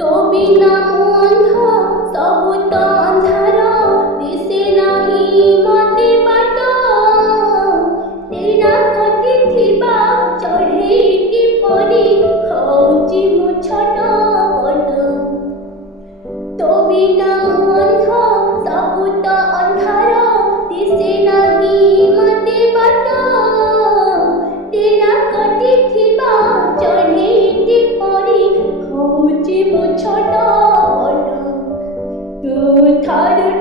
तो बिना अंध सबु तो अंधार दिसे नाही मते बाट तेरा कति थिबा चढ़ेई परी हौची मु छोट बड़ तो बिना अंध सबु तो अंधार दिसे नाही मते बाट तेरा कति थिबा चढ़ेई परी हौची मु छोट बड़ तू थारू